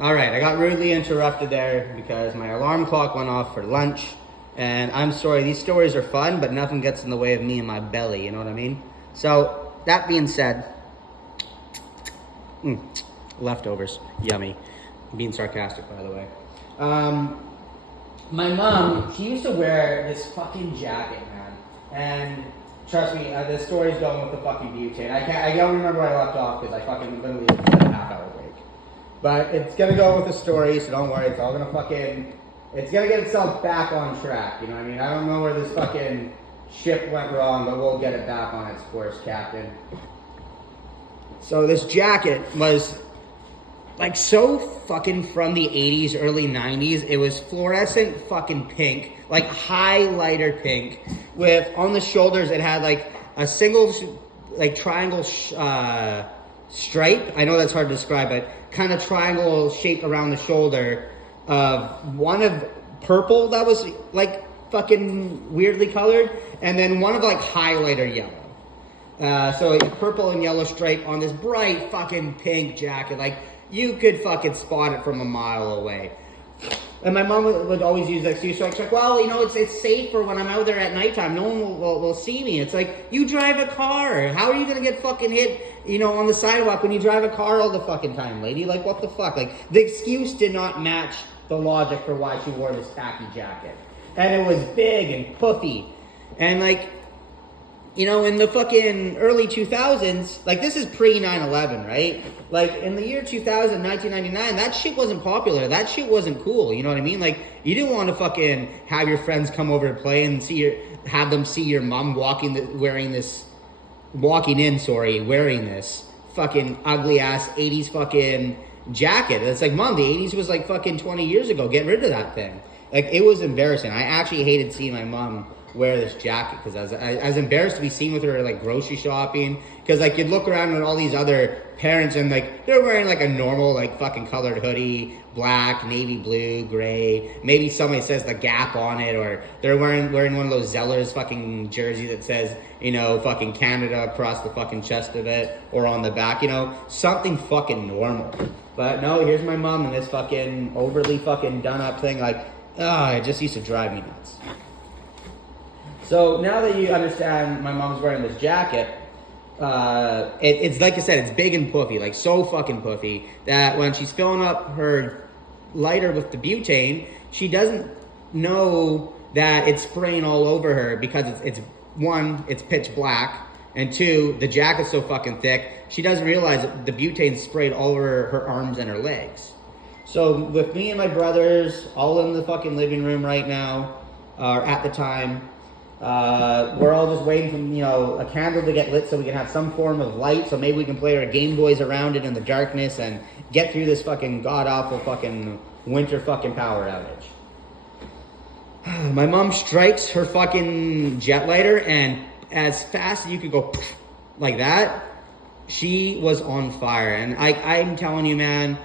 All right, I got rudely interrupted there because my alarm clock went off for lunch. And I'm sorry, these stories are fun, but nothing gets in the way of me and my belly, you know what I mean? So, that being said, leftovers, yummy. I'm being sarcastic, by the way. My mom, she used to wear this fucking jacket, man. And trust me, the story's going with the fucking butane. I don't remember where I left off because I fucking literally was a half hour break. But it's gonna go with the story, so don't worry. It's all gonna it's gonna get itself back on track. You know what I mean? I don't know where this fucking ship went wrong, but we'll get it back on its course, Captain. So this jacket was like so fucking from the 80s, early 90s. It was fluorescent fucking pink, like highlighter pink, with on the shoulders it had like a single like triangle stripe. I know that's hard to describe, but kind of triangle shape around the shoulder. One of purple that was like fucking weirdly colored, and then one of like highlighter yellow. So like purple and yellow stripe on this bright fucking pink jacket. Like you could fucking spot it from a mile away. And my mom would always use that excuse. So like, well, you know, it's safer when I'm out there at nighttime. No one will see me. It's like, you drive a car. How are you going to get fucking hit, you know, on the sidewalk when you drive a car all the fucking time, lady? Like, what the fuck? Like, the excuse did not match the logic for why she wore this tacky jacket. And it was big and puffy. And like, you know, in the fucking early 2000s, like this is pre 9/11, right? Like in the year 2000, 1999, that shit wasn't popular. That shit wasn't cool. You know what I mean? Like you didn't want to fucking have your friends come over to play and have them see your mom wearing this fucking ugly ass 80s fucking jacket. It's like, mom, the 80s was like fucking 20 years ago. Get rid of that thing. Like it was embarrassing. I actually hated seeing my mom wear this jacket because I was embarrassed to be seen with her like grocery shopping, because like you'd look around at all these other parents and like they're wearing like a normal like fucking colored hoodie, black, navy blue, gray, maybe somebody says the Gap on it, or they're wearing one of those Zellers fucking jerseys that says, you know, fucking Canada across the fucking chest of it, or on the back, you know, something fucking normal. But no, here's my mom in this fucking overly fucking done up thing. Like, it just used to drive me nuts. So now that you understand my mom's wearing this jacket, it's like I said, it's big and puffy, like so fucking puffy that when she's filling up her lighter with the butane, she doesn't know that it's spraying all over her because it's one, it's pitch black, and two, the jacket's so fucking thick, she doesn't realize that the butane's sprayed all over her arms and her legs. So with me and my brothers all in the fucking living room right now, or at the time, we're all just waiting for, you know, a candle to get lit so we can have some form of light, so maybe we can play our Game Boys around it in the darkness and get through this fucking god-awful fucking winter fucking power outage. My mom strikes her fucking jet lighter, and as fast as you could go like that, she was on fire. And I'm telling you, man,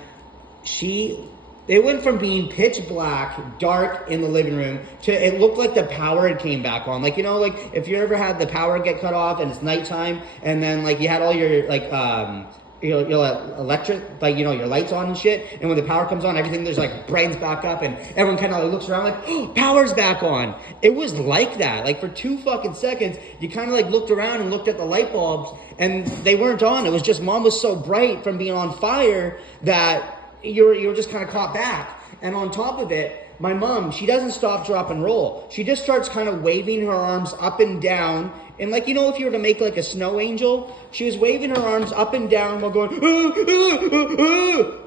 it went from being pitch black, dark in the living room, to it looked like the power had came back on. Like, you know, like if you ever had the power get cut off and it's nighttime, and then like you had all your like your electric, like, you know, your lights on and shit, and when the power comes on, everything there's like brightens back up, and everyone kind of like looks around like, oh, power's back on. It was like that. Like for 2 fucking seconds, you kind of like looked around and looked at the light bulbs, and they weren't on. It was just mom was so bright from being on fire that you were just kind of caught back. And on top of it, my mom, she doesn't stop, drop, and roll. She just starts kind of waving her arms up and down. And like, you know, if you were to make like a snow angel, she was waving her arms up and down while going,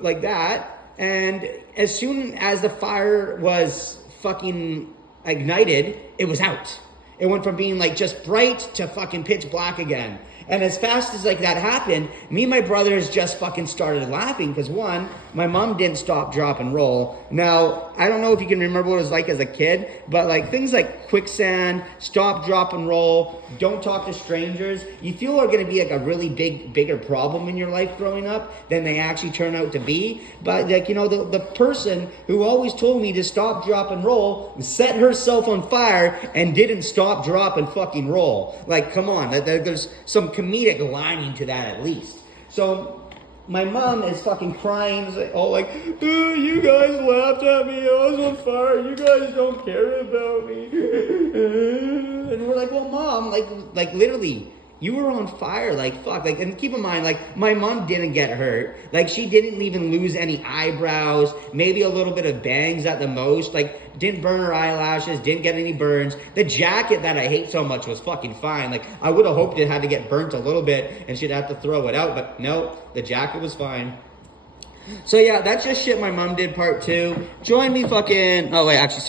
like that. And as soon as the fire was fucking ignited, it was out. It went from being like just bright to fucking pitch black again. And as fast as like that happened, me and my brothers just fucking started laughing because one, my mom didn't stop, drop, and roll. Now, I don't know if you can remember what it was like as a kid, but like things like quicksand, stop, drop, and roll, don't talk to strangers, you feel are going to be like a really bigger problem in your life growing up than they actually turn out to be. But like, you know, the person who always told me to stop, drop, and roll set herself on fire and didn't stop, drop, and fucking roll. Like, come on, there's some comedic lining to that at least. So my mom is fucking crying. It's like, oh, like, you guys laughed at me. I was on fire. You guys don't care about me. And we're like, well, mom, like literally, you were on fire, like, fuck. Like, and keep in mind, like, my mom didn't get hurt. Like, she didn't even lose any eyebrows, maybe a little bit of bangs at the most. Like, didn't burn her eyelashes, didn't get any burns. The jacket that I hate so much was fucking fine. Like, I would have hoped it had to get burnt a little bit and she'd have to throw it out, but no, the jacket was fine. So yeah, that's just shit my mom did, part 2. Join me fucking, oh wait, actually,